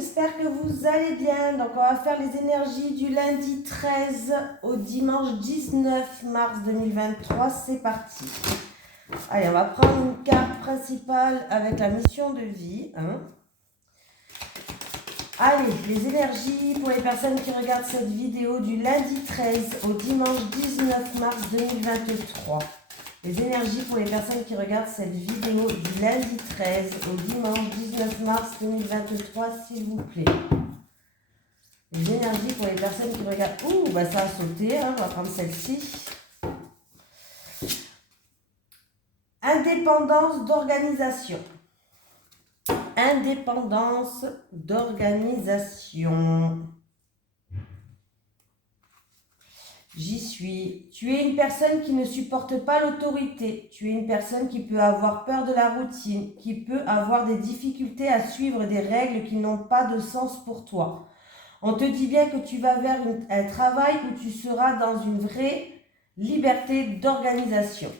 j'espère que vous allez bien. Donc on va faire les énergies du lundi 13 au dimanche 19 mars 2023, c'est parti. Allez, on va prendre une carte principale avec la mission de vie. Allez, les énergies pour les personnes qui regardent cette vidéo du lundi 13 au dimanche 19 mars 2023. Les énergies pour les personnes qui regardent cette vidéo du lundi 13 au dimanche 19 mars 2023, s'il vous plaît. Les énergies pour les personnes qui regardent... Ouh, bah ça a sauté, hein, on va prendre celle-ci. Indépendance d'organisation. Indépendance d'organisation. J'y suis. Tu es une personne qui ne supporte pas l'autorité. Tu es une personne qui peut avoir peur de la routine, qui peut avoir des difficultés à suivre des règles qui n'ont pas de sens pour toi. On te dit bien que tu vas vers un travail où tu seras dans une vraie liberté d'organisation.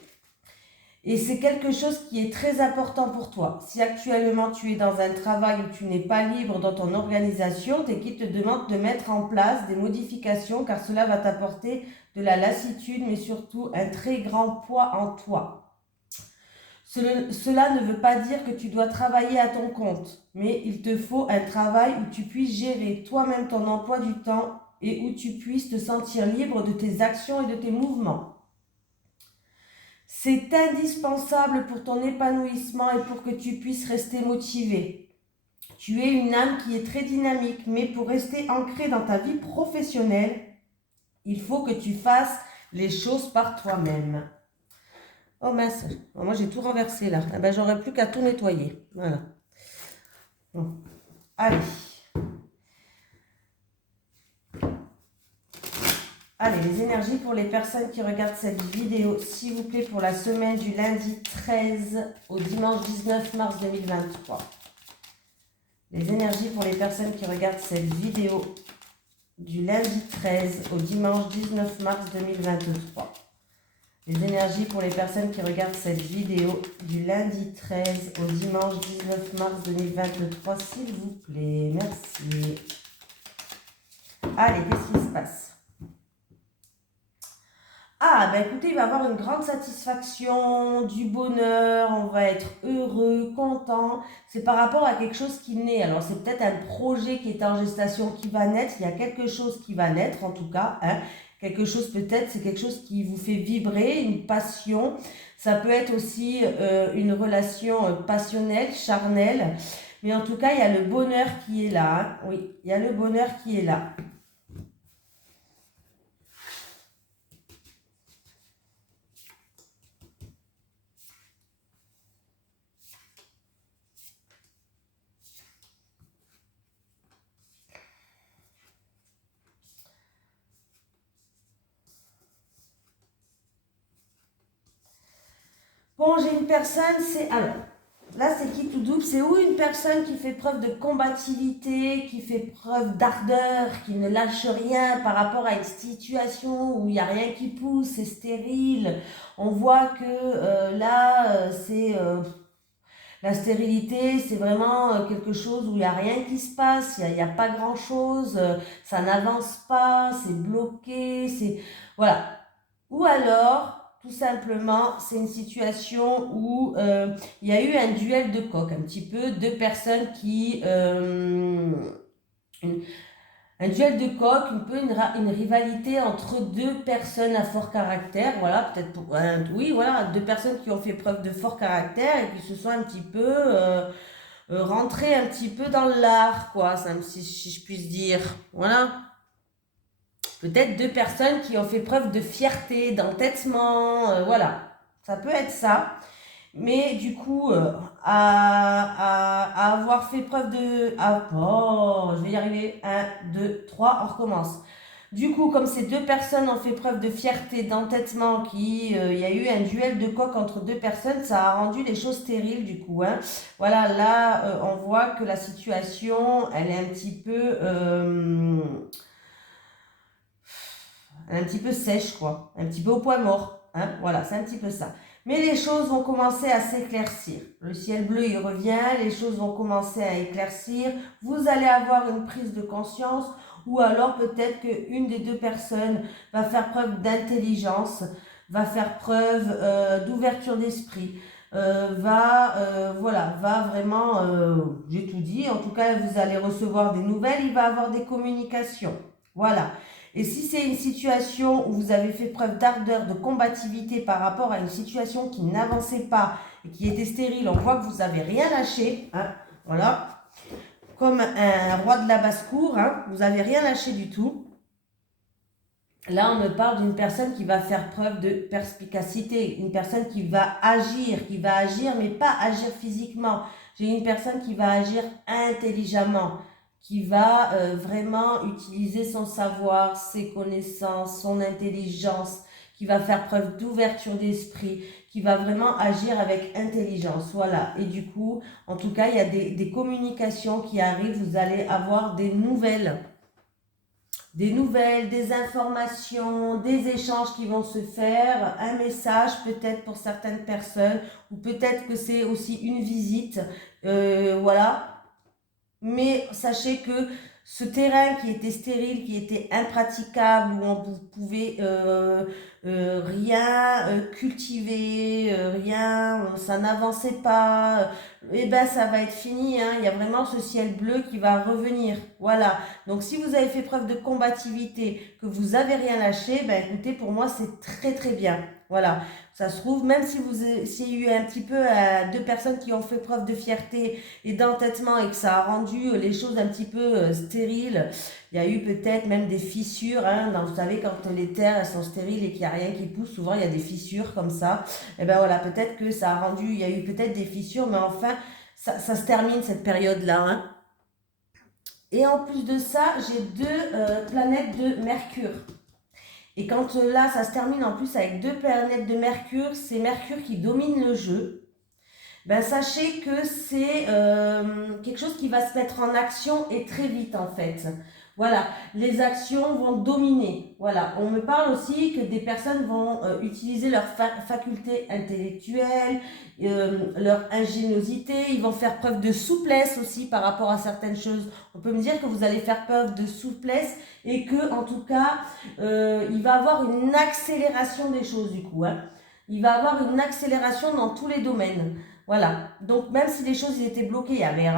Et c'est quelque chose qui est très important pour toi. Si actuellement tu es dans un travail où tu n'es pas libre dans ton organisation, tes guides te demandent de mettre en place des modifications car cela va t'apporter de la lassitude mais surtout un très grand poids en toi. Cela ne veut pas dire que tu dois travailler à ton compte, mais il te faut un travail où tu puisses gérer toi-même ton emploi du temps et où tu puisses te sentir libre de tes actions et de tes mouvements. C'est indispensable pour ton épanouissement et pour que tu puisses rester motivé. Tu es une âme qui est très dynamique, mais pour rester ancrée dans ta vie professionnelle, il faut que tu fasses les choses par toi-même. Oh mince, moi j'ai tout renversé là. Eh ben, j'aurais plus qu'à tout nettoyer. Voilà. Bon. Allez. Allez, les énergies pour les personnes qui regardent cette vidéo, s'il vous plaît, pour la semaine du lundi 13 au dimanche 19 mars 2023. Les énergies pour les personnes qui regardent cette vidéo du lundi 13 au dimanche 19 mars 2023. Les énergies pour les personnes qui regardent cette vidéo du lundi 13 au dimanche 19 mars 2023, s'il vous plaît. Merci. Allez, qu'est-ce qui se passe ? Ah, ben écoutez, il va y avoir une grande satisfaction, du bonheur, on va être heureux, content. C'est par rapport à quelque chose qui naît. Alors, c'est peut-être un projet qui est en gestation qui va naître. Il y a quelque chose qui va naître, en tout cas. Quelque chose peut-être, c'est quelque chose qui vous fait vibrer, une passion. Ça peut être aussi une relation passionnelle, charnelle. Mais en tout cas, il y a le bonheur qui est là. Oui, il y a le bonheur qui est là. Bon, j'ai une personne, c'est... Alors, là, c'est qui tout double? C'est où une personne qui fait preuve de combativité, qui fait preuve d'ardeur, qui ne lâche rien par rapport à une situation où il n'y a rien qui pousse, c'est stérile. On voit que c'est... la stérilité, c'est vraiment quelque chose où il n'y a rien qui se passe, il n'y a pas grand-chose, ça n'avance pas, c'est bloqué, c'est... Voilà. Ou alors... Tout simplement, c'est une situation où il y a eu un duel de coq, un petit peu, deux personnes qui... un duel de coq, un peu une rivalité entre deux personnes à fort caractère, voilà, peut-être pour... oui, voilà, deux personnes qui ont fait preuve de fort caractère et qui se sont un petit peu... rentrées un petit peu dans l'art, quoi, si je puisse dire, voilà. Peut-être deux personnes qui ont fait preuve de fierté, d'entêtement, voilà. Ça peut être ça. Mais du coup, à avoir fait preuve de... je vais y arriver. 1, 2, 3, on recommence. Du coup, comme ces deux personnes ont fait preuve de fierté, d'entêtement, il y a eu un duel de coq entre deux personnes, ça a rendu les choses stériles du coup. Voilà, là, on voit que la situation, elle est un petit peu... un petit peu sèche, quoi. Un petit peu au point mort. Voilà, c'est un petit peu ça. Mais les choses vont commencer à s'éclaircir. Le ciel bleu, il revient, les choses vont commencer à éclaircir. Vous allez avoir une prise de conscience ou alors peut-être qu'une des deux personnes va faire preuve d'intelligence, va faire preuve d'ouverture d'esprit, va vraiment, j'ai tout dit, en tout cas vous allez recevoir des nouvelles, il va avoir des communications. Voilà. Et si c'est une situation où vous avez fait preuve d'ardeur, de combativité par rapport à une situation qui n'avançait pas et qui était stérile, on voit que vous n'avez rien lâché, hein, voilà, comme un roi de la basse-cour, hein, vous n'avez rien lâché du tout. Là, on me parle d'une personne qui va faire preuve de perspicacité, une personne qui va agir, mais pas agir physiquement. J'ai une personne qui va agir intelligemment, qui va vraiment utiliser son savoir, ses connaissances, son intelligence, qui va faire preuve d'ouverture d'esprit, qui va vraiment agir avec intelligence. Voilà. Et du coup, en tout cas, il y a des communications qui arrivent, vous allez avoir des nouvelles, des informations, des échanges qui vont se faire, un message peut-être pour certaines personnes, ou peut-être que c'est aussi une visite, voilà. Mais sachez que ce terrain qui était stérile, qui était impraticable, où on pouvait rien cultiver, rien, ça n'avançait pas, et ben ça va être fini, hein. Il y a vraiment ce ciel bleu qui va revenir. Voilà. Donc si vous avez fait preuve de combativité, que vous avez rien lâché, ben écoutez, pour moi c'est très très bien. Voilà. Ça se trouve, même si s'il y a eu un petit peu deux personnes qui ont fait preuve de fierté et d'entêtement et que ça a rendu les choses un petit peu stériles, il y a eu peut-être même des fissures, hein. Vous savez, quand les terres elles sont stériles et qu'il n'y a rien qui pousse, souvent il y a des fissures comme ça. Et ben voilà, peut-être que ça a rendu, il y a eu peut-être des fissures, mais enfin, ça se termine cette période-là, hein. Et en plus de ça, j'ai deux planètes de Mercure. Et quand là, ça se termine en plus avec deux planètes de Mercure, c'est Mercure qui domine le jeu. Ben, sachez que c'est quelque chose qui va se mettre en action et très vite en fait. Voilà, les actions vont dominer. Voilà, on me parle aussi que des personnes vont utiliser leur faculté intellectuelle, leur ingéniosité, ils vont faire preuve de souplesse aussi par rapport à certaines choses. On peut me dire que vous allez faire preuve de souplesse et que en tout cas, il va avoir une accélération des choses du coup, hein. Il va avoir une accélération dans tous les domaines. Voilà, donc même si les choses étaient bloquées, il y avait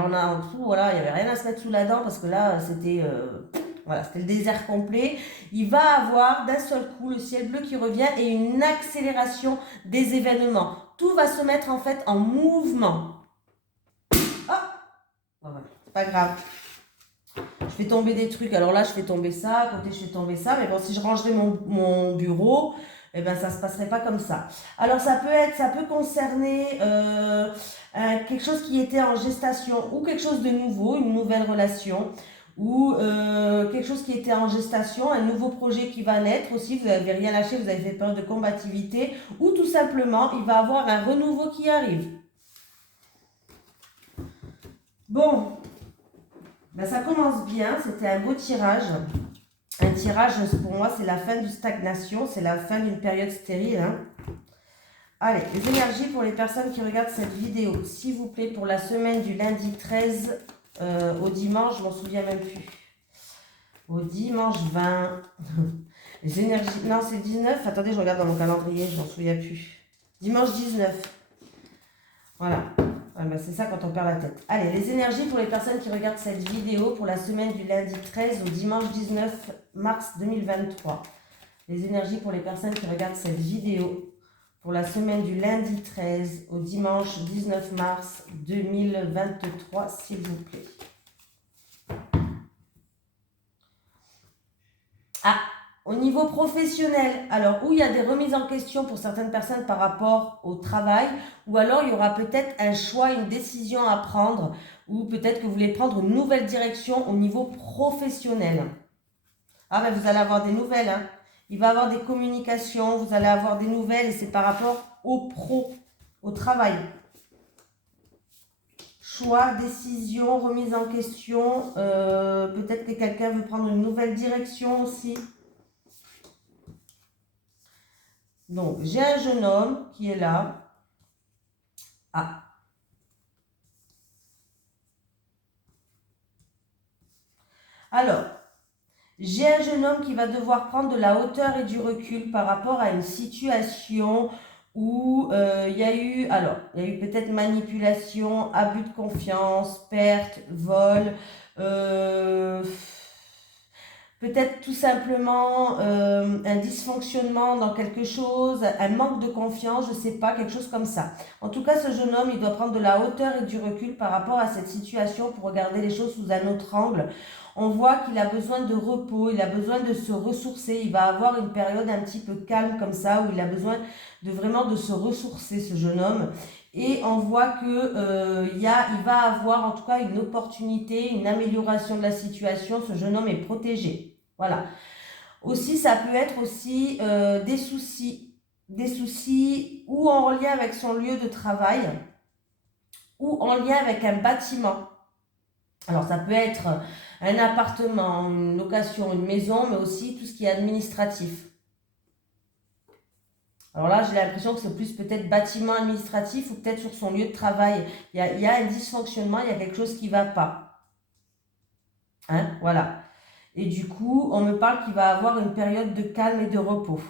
voilà, il y avait rien à se mettre sous la dent parce que là c'était voilà, c'était le désert complet. Il va avoir d'un seul coup le ciel bleu qui revient et une accélération des événements. Tout va se mettre en fait en mouvement. Ah, voilà, c'est pas grave. Je fais tomber des trucs. Alors là, je fais tomber ça, à côté, je fais tomber ça. Mais bon, si je rangerais mon bureau, eh ben, ça ne se passerait pas comme ça. Alors, ça peut concerner quelque chose qui était en gestation ou quelque chose de nouveau, une nouvelle relation ou quelque chose qui était en gestation, un nouveau projet qui va naître aussi. Vous n'avez rien lâché, vous avez fait peur de combativité ou tout simplement, il va y avoir un renouveau qui arrive. Bon. Ben, ça commence bien, c'était un beau tirage. Un tirage, pour moi, c'est la fin d'une stagnation, c'est la fin d'une période stérile, hein. Allez, les énergies pour les personnes qui regardent cette vidéo, s'il vous plaît, pour la semaine du lundi 13 au dimanche, je m'en souviens même plus. Au dimanche 20. Les énergies, non, c'est 19. Attendez, je regarde dans mon calendrier, je m'en souviens plus. Dimanche 19. Voilà. Ouais, bah c'est ça quand on perd la tête. Allez, les énergies pour les personnes qui regardent cette vidéo pour la semaine du lundi 13 au dimanche 19 mars 2023. Les énergies pour les personnes qui regardent cette vidéo pour la semaine du lundi 13 au dimanche 19 mars 2023, s'il vous plaît. Ah, au niveau professionnel, alors où il y a des remises en question pour certaines personnes par rapport au travail, ou alors il y aura peut-être un choix, une décision à prendre, ou peut-être que vous voulez prendre une nouvelle direction au niveau professionnel. Ah ben vous allez avoir des nouvelles, hein. Il va y avoir des communications, vous allez avoir des nouvelles et c'est par rapport au au travail. Choix, décision, remise en question, peut-être que quelqu'un veut prendre une nouvelle direction aussi. Donc, j'ai un jeune homme qui est là. Ah. Alors, j'ai un jeune homme qui va devoir prendre de la hauteur et du recul par rapport à une situation où il y a eu, alors, il y a eu peut-être manipulation, abus de confiance, perte, vol, peut-être tout simplement un dysfonctionnement dans quelque chose, un manque de confiance, je ne sais pas, quelque chose comme ça. En tout cas, ce jeune homme, il doit prendre de la hauteur et du recul par rapport à cette situation pour regarder les choses sous un autre angle. On voit qu'il a besoin de repos, il a besoin de se ressourcer, il va avoir une période un petit peu calme comme ça, où il a besoin de vraiment de se ressourcer, ce jeune homme. Et on voit que il va avoir en tout cas une opportunité, une amélioration de la situation. Ce jeune homme est protégé. Voilà. Aussi, ça peut être aussi des soucis ou en lien avec son lieu de travail ou en lien avec un bâtiment. Alors, ça peut être un appartement, une location, une maison, mais aussi tout ce qui est administratif. Alors là, j'ai l'impression que c'est plus peut-être bâtiment administratif ou peut-être sur son lieu de travail. Il y a un dysfonctionnement, il y a quelque chose qui ne va pas. Hein, voilà. Et du coup, on me parle qu'il va avoir une période de calme et de repos.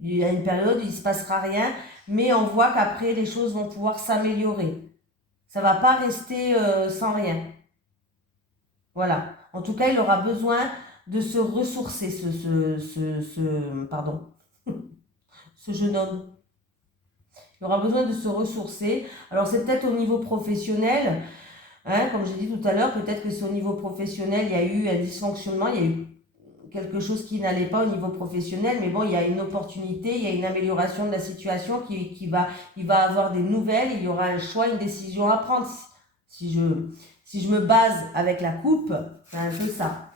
Il y a une période où il ne se passera rien, mais on voit qu'après, les choses vont pouvoir s'améliorer. Ça ne va pas rester sans rien. Voilà. En tout cas, il aura besoin de se ressourcer, pardon, ce jeune homme. Il aura besoin de se ressourcer. Alors, c'est peut-être au niveau professionnel. Hein, comme j'ai dit tout à l'heure, peut-être que c'est au niveau professionnel, il y a eu un dysfonctionnement, il y a eu quelque chose qui n'allait pas au niveau professionnel, mais bon, il y a une opportunité, il y a une amélioration de la situation il va avoir des nouvelles, il y aura un choix, une décision à prendre. Si je me base avec la coupe, c'est un peu ça.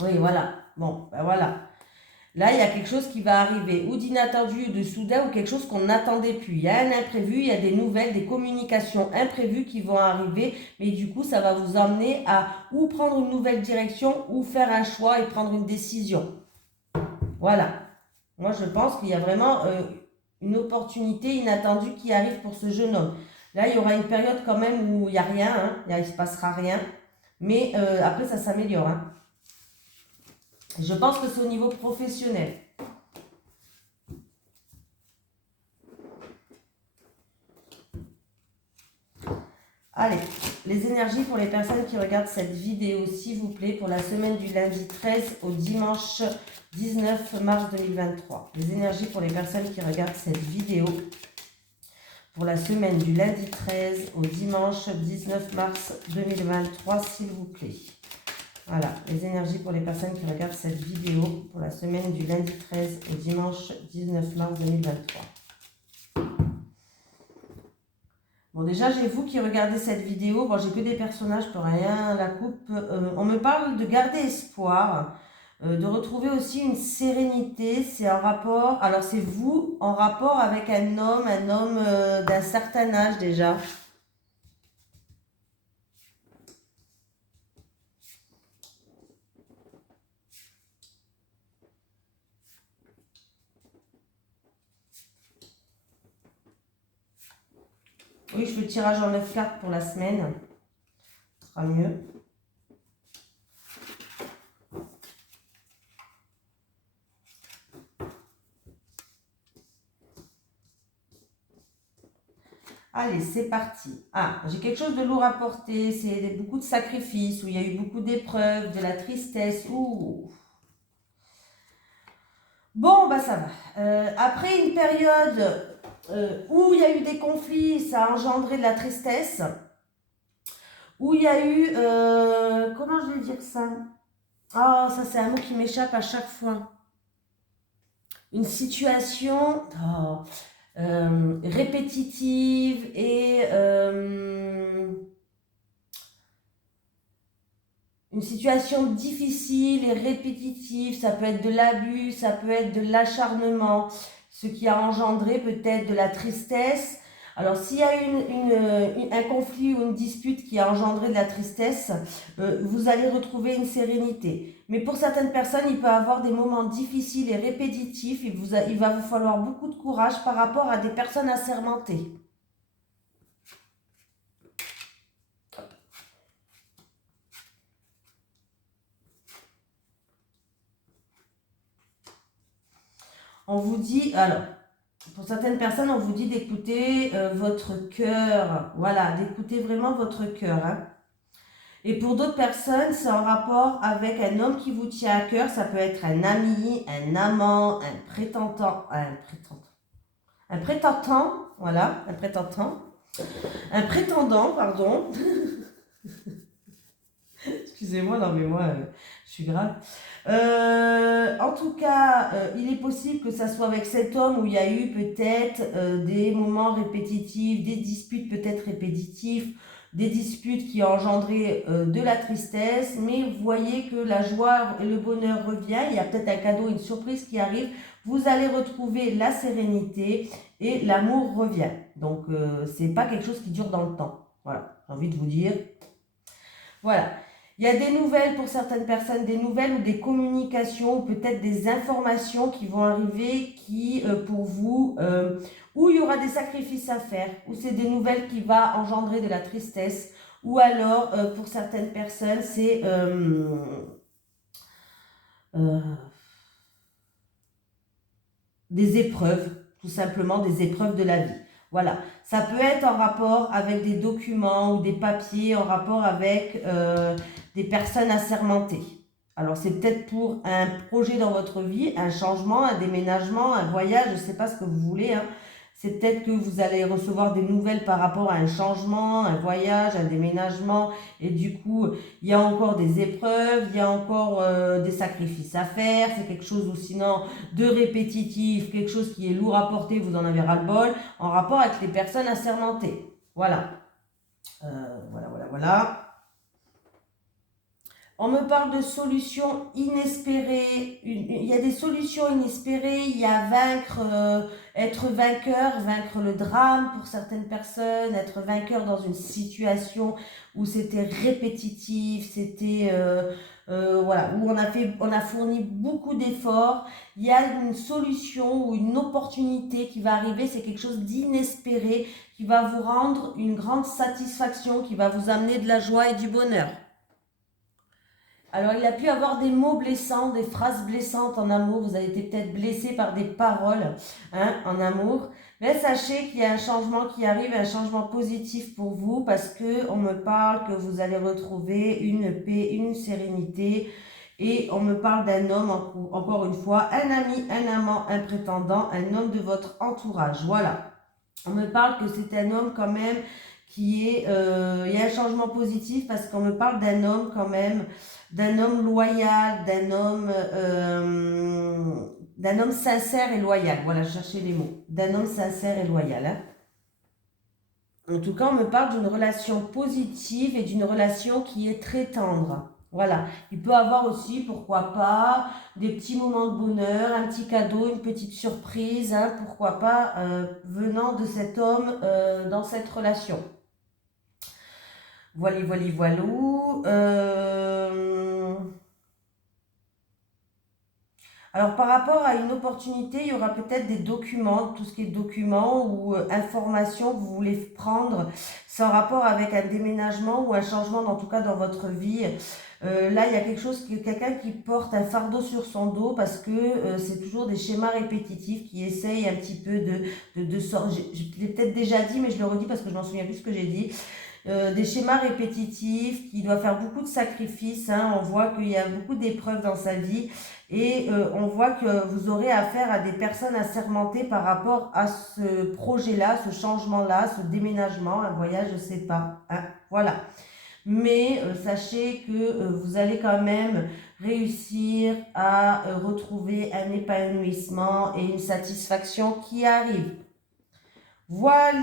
Oui, voilà. Bon, ben voilà. Là, il y a quelque chose qui va arriver, ou d'inattendu, ou de soudain, ou quelque chose qu'on n'attendait plus. Il y a un imprévu, il y a des nouvelles, des communications imprévues qui vont arriver, mais du coup, ça va vous emmener à ou prendre une nouvelle direction, ou faire un choix et prendre une décision. Voilà. Moi, je pense qu'il y a vraiment une opportunité inattendue qui arrive pour ce jeune homme. Là, il y aura une période quand même où il n'y a rien, hein, il ne se passera rien, mais après, ça s'améliore. Hein. Je pense que c'est au niveau professionnel. Allez, les énergies pour les personnes qui regardent cette vidéo, s'il vous plaît, pour la semaine du lundi 13 au dimanche 19 mars 2023. Les énergies pour les personnes qui regardent cette vidéo pour la semaine du lundi 13 au dimanche 19 mars 2023, s'il vous plaît. Voilà, les énergies pour les personnes qui regardent cette vidéo pour la semaine du lundi 13 au dimanche 19 mars 2023. Bon, déjà, j'ai vous qui regardez cette vidéo. Bon, j'ai que des personnages, pour rien, la coupe. On me parle de garder espoir, de retrouver aussi une sérénité. C'est en rapport, alors c'est vous en rapport avec un homme d'un certain âge déjà. Oui, je fais le tirage en 9 cartes pour la semaine. Ce sera mieux. Allez, c'est parti. Ah, j'ai quelque chose de lourd à porter. C'est beaucoup de sacrifices, où il y a eu beaucoup d'épreuves, de la tristesse. Ouh. Bon, bah ça va. Après une période où il y a eu des conflits, ça a engendré de la tristesse. Où il y a eu... comment je vais dire ça? Ah, ça c'est un mot qui m'échappe à chaque fois. Une situation répétitive et... une situation difficile et répétitive, ça peut être de l'abus, ça peut être de l'acharnement, ce qui a engendré peut-être de la tristesse. Alors, s'il y a un conflit ou une dispute qui a engendré de la tristesse, vous allez retrouver une sérénité. Mais pour certaines personnes, il peut y avoir des moments difficiles et répétitifs. Il va vous falloir beaucoup de courage par rapport à des personnes assermentées. On vous dit, alors, pour certaines personnes, on vous dit d'écouter votre cœur. Voilà, d'écouter vraiment votre cœur. Hein. Et pour d'autres personnes, c'est en rapport avec un homme qui vous tient à cœur. Ça peut être un ami, un amant, un prétentant, voilà, un prétendant, pardon. Excusez-moi, non mais moi, je suis grave. En tout cas, il est possible que ça soit avec cet homme où il y a eu peut-être des moments répétitifs, des disputes peut-être répétitifs, des disputes qui ont engendré de la tristesse, mais vous voyez que la joie et le bonheur revient, il y a peut-être un cadeau, une surprise qui arrive, vous allez retrouver la sérénité et l'amour revient. Donc, c'est pas quelque chose qui dure dans le temps. Voilà, j'ai envie de vous dire. Voilà. Il y a des nouvelles pour certaines personnes, des nouvelles ou des communications, ou peut-être des informations qui vont arriver qui, pour vous, où il y aura des sacrifices à faire, où c'est des nouvelles qui vont engendrer de la tristesse, ou alors, pour certaines personnes, c'est des épreuves, tout simplement des épreuves de la vie. Voilà, ça peut être en rapport avec des documents ou des papiers, en rapport avec des personnes assermentées. Alors c'est peut-être pour un projet dans votre vie, un changement, un déménagement, un voyage, je ne sais pas ce que vous voulez. Hein. C'est peut-être que vous allez recevoir des nouvelles par rapport à un changement, un voyage, un déménagement. Et du coup, il y a encore des épreuves, il y a encore des sacrifices à faire. C'est quelque chose ou sinon de répétitif, quelque chose qui est lourd à porter, vous en avez ras-le-bol, en rapport avec les personnes assermentées. Voilà. Voilà. On me parle de solutions inespérées. Il y a des solutions inespérées. Il y a être vainqueur, vaincre le drame pour certaines personnes, être vainqueur dans une situation où c'était répétitif, c'était voilà, où on a fourni beaucoup d'efforts. Il y a une solution ou une opportunité qui va arriver. C'est quelque chose d'inespéré qui va vous rendre une grande satisfaction, qui va vous amener de la joie et du bonheur. Alors, il a pu avoir des mots blessants, des phrases blessantes en amour. Vous avez été peut-être blessé par des paroles en amour. Mais sachez qu'il y a un changement qui arrive, un changement positif pour vous parce qu'on me parle que vous allez retrouver une paix, une sérénité. Et on me parle d'un homme, encore une fois, un ami, un amant, un prétendant, un homme de votre entourage. Voilà. On me parle que c'est un homme quand même qui est... il y a un changement positif parce qu'on me parle d'un homme quand même, d'un homme loyal, d'un homme sincère et loyal. Voilà, je cherchais les mots. D'un homme sincère et loyal. Hein. En tout cas, on me parle d'une relation positive et d'une relation qui est très tendre. Voilà, il peut avoir aussi, pourquoi pas, des petits moments de bonheur, un petit cadeau, une petite surprise, hein, pourquoi pas, venant de cet homme dans cette relation. Voilà. Alors par rapport à une opportunité, il y aura peut-être des documents, tout ce qui est documents ou informations que vous voulez prendre, c'est en rapport avec un déménagement ou un changement, en tout cas dans votre vie. Là, il y a quelqu'un qui porte un fardeau sur son dos parce que c'est toujours des schémas répétitifs qui essayent un petit peu de sortir. Je l'ai peut-être déjà dit, mais je le redis parce que je m'en souviens plus ce que j'ai dit. Des schémas répétitifs, qui doit faire beaucoup de sacrifices. Hein. On voit qu'il y a beaucoup d'épreuves dans sa vie et on voit que vous aurez affaire à des personnes assermentées par rapport à ce projet-là, ce changement-là, ce déménagement, un voyage, je ne sais pas. Hein. Voilà. Mais sachez que vous allez quand même réussir à retrouver un épanouissement et une satisfaction qui arrive. Voilà.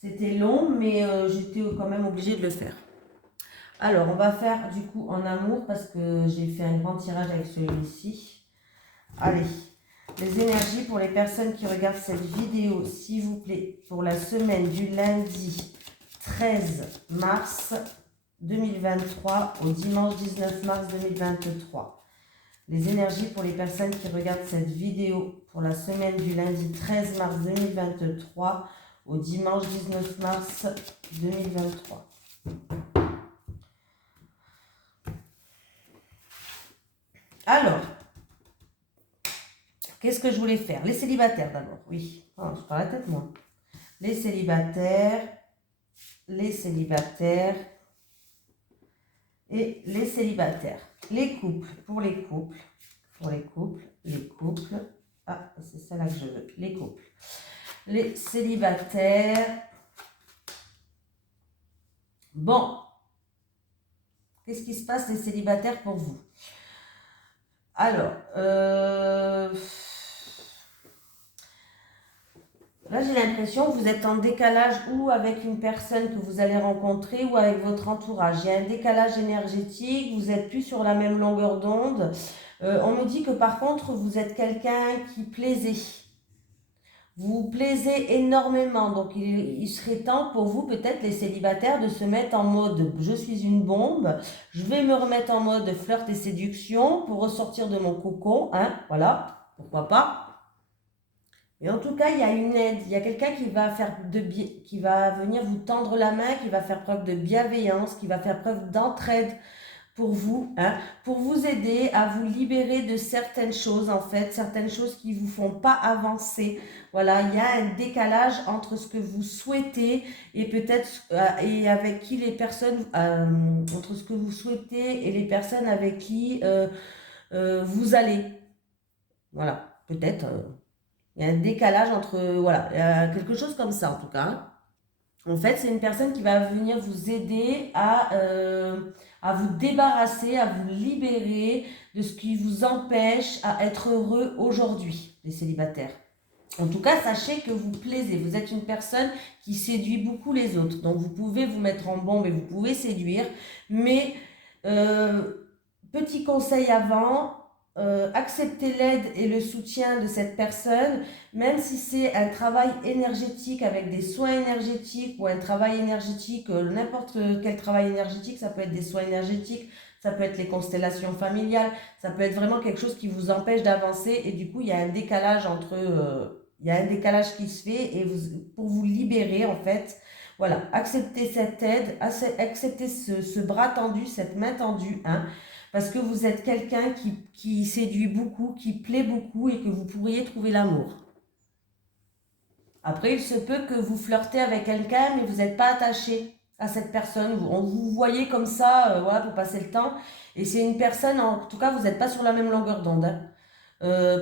C'était long, mais j'étais quand même obligée de le faire. Alors, on va faire du coup en amour parce que j'ai fait un grand tirage avec celui-ci. Allez, les énergies pour les personnes qui regardent cette vidéo, s'il vous plaît, pour la semaine du lundi 13 mars 2023 au dimanche 19 mars 2023. Les énergies pour les personnes qui regardent cette vidéo pour la semaine du lundi 13 mars 2023 au dimanche 19 mars 2023. Alors, qu'est-ce que je voulais faire? Les célibataires d'abord, oui. Oh, je parle la tête, moi. Les célibataires et les célibataires. Les couples, pour les couples. Ah, c'est ça là que je veux. Les couples. Les célibataires. Bon. Qu'est-ce qui se passe, les célibataires, pour vous? Alors, là, j'ai l'impression que vous êtes en décalage ou avec une personne que vous allez rencontrer ou avec votre entourage. Il y a un décalage énergétique, vous n'êtes plus sur la même longueur d'onde. On me dit que par contre, vous êtes quelqu'un qui plaisait. Vous plaisez énormément, donc il serait temps pour vous, peut-être les célibataires, de se mettre en mode « je suis une bombe, je vais me remettre en mode flirt et séduction pour ressortir de mon cocon », hein, voilà, pourquoi pas. Et en tout cas, il y a une aide, il y a quelqu'un qui va venir vous tendre la main, qui va faire preuve de bienveillance, qui va faire preuve d'entraide pour vous, hein, pour vous aider à vous libérer de certaines choses, en fait, certaines choses qui ne vous font pas avancer. Voilà, il y a un décalage entre ce que vous souhaitez et peut-être, et avec qui les personnes, entre ce que vous souhaitez et les personnes avec qui vous allez. Voilà, peut-être, il y a un décalage entre, voilà, quelque chose comme ça en tout cas, hein. En fait, c'est une personne qui va venir vous aider à vous débarrasser, à vous libérer de ce qui vous empêche à être heureux aujourd'hui, les célibataires. En tout cas, sachez que vous plaisez. Vous êtes une personne qui séduit beaucoup les autres. Donc, vous pouvez vous mettre en bombe et vous pouvez séduire. Mais, petit conseil avant, accepter l'aide et le soutien de cette personne, même si c'est un travail énergétique avec des soins énergétiques ou un travail énergétique, n'importe quel travail énergétique, ça peut être des soins énergétiques, ça peut être les constellations familiales, ça peut être vraiment quelque chose qui vous empêche d'avancer et du coup il y a un décalage il y a un décalage qui se fait et pour vous libérer en fait, voilà, acceptez cette aide, acceptez ce bras tendu, cette main tendue, hein, parce que vous êtes quelqu'un qui séduit beaucoup, qui plaît beaucoup et que vous pourriez trouver l'amour. Après, il se peut que vous flirtez avec quelqu'un, mais vous n'êtes pas attaché à cette personne. Vous voyez comme ça, voilà, pour passer le temps. Et c'est une personne, en tout cas, vous n'êtes pas sur la même longueur d'onde, hein.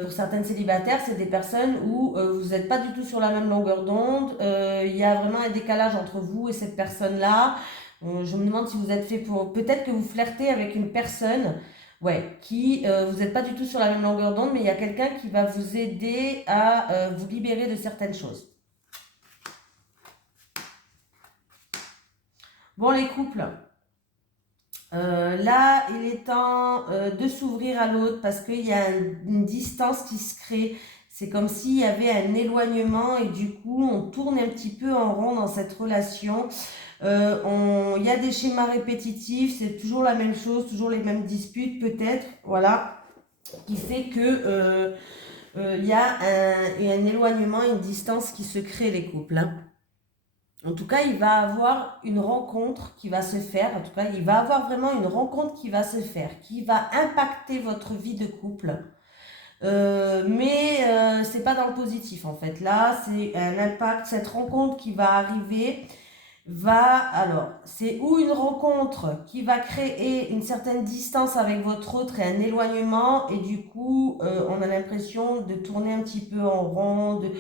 Pour certaines célibataires, c'est des personnes où vous n'êtes pas du tout sur la même longueur d'onde. Il y a vraiment un décalage entre vous et cette personne-là. Je me demande si vous êtes fait pour... Peut-être que vous flirtez avec une personne, ouais, qui... vous n'êtes pas du tout sur la même longueur d'onde, mais il y a quelqu'un qui va vous aider à vous libérer de certaines choses. Bon, les couples, là, il est temps de s'ouvrir à l'autre parce qu'il y a une distance qui se crée. C'est comme s'il y avait un éloignement et du coup, on tourne un petit peu en rond dans cette relation. Il y a des schémas répétitifs, c'est toujours la même chose, toujours les mêmes disputes peut-être, voilà, qui fait que il y a un éloignement, une distance qui se crée, les couples, hein. En tout cas, il va avoir une rencontre qui va se faire. En tout cas, il va avoir vraiment une rencontre qui va se faire, qui va impacter votre vie de couple. Mais c'est pas dans le positif en fait. Là, c'est un impact. Cette rencontre qui va arriver c'est ou une rencontre qui va créer une certaine distance avec votre autre et un éloignement. Et du coup, on a l'impression de tourner un petit peu en rond, de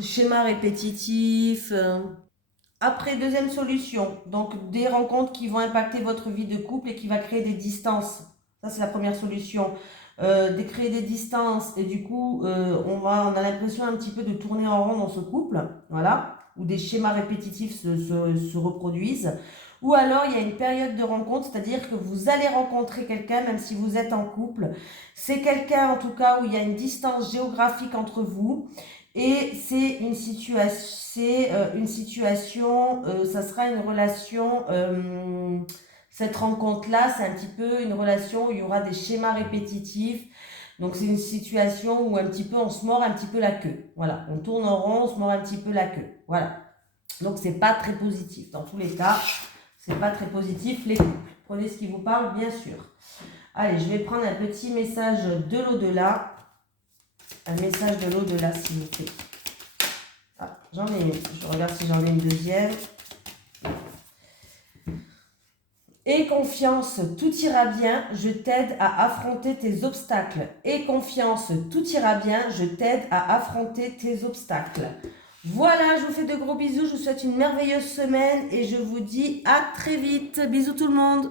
schéma répétitif. Après, deuxième solution, donc des rencontres qui vont impacter votre vie de couple et qui va créer des distances. Ça, c'est la première solution. De créer des distances et du coup, on a l'impression un petit peu de tourner en rond dans ce couple, voilà, où des schémas répétitifs se reproduisent. Ou alors, il y a une période de rencontre, c'est-à-dire que vous allez rencontrer quelqu'un, même si vous êtes en couple. C'est quelqu'un, en tout cas, où il y a une distance géographique entre vous. Et c'est une situation, ça sera une relation, cette rencontre-là, c'est un petit peu une relation où il y aura des schémas répétitifs. Donc c'est une situation où un petit peu on se mord un petit peu la queue. Voilà, on tourne en rond, on se mord un petit peu la queue. Voilà. Donc c'est pas très positif. Dans tous les cas, c'est pas très positif les couples. Prenez ce qui vous parle, bien sûr. Allez, je vais prendre un petit message de l'au-delà. Un message de l'au-delà, s'il vous plaît. Ah, j'en ai une. Je regarde si j'en ai une deuxième. Aie confiance, tout ira bien, je t'aide à affronter tes obstacles. Aie confiance, tout ira bien, je t'aide à affronter tes obstacles. Voilà, je vous fais de gros bisous, je vous souhaite une merveilleuse semaine et je vous dis à très vite. Bisous tout le monde.